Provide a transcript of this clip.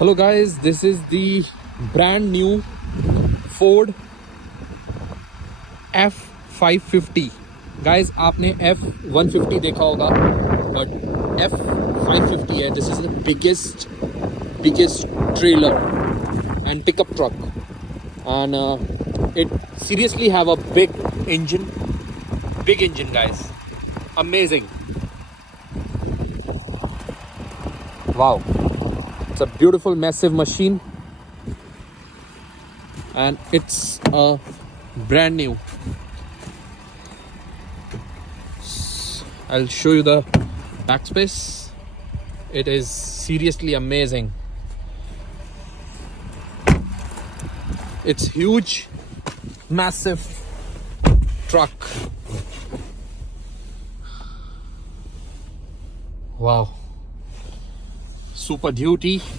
Hello guys, this is the brand new Ford F550. Guys, आपने F150 देखा होगा, but F550 है. This is the biggest trailer and pickup truck, and it seriously have a big engine, guys. Amazing. Wow. It's a beautiful massive machine and it's brand new. I'll show you the backspace. It is seriously amazing. It's huge, massive truck. Wow. Super Duty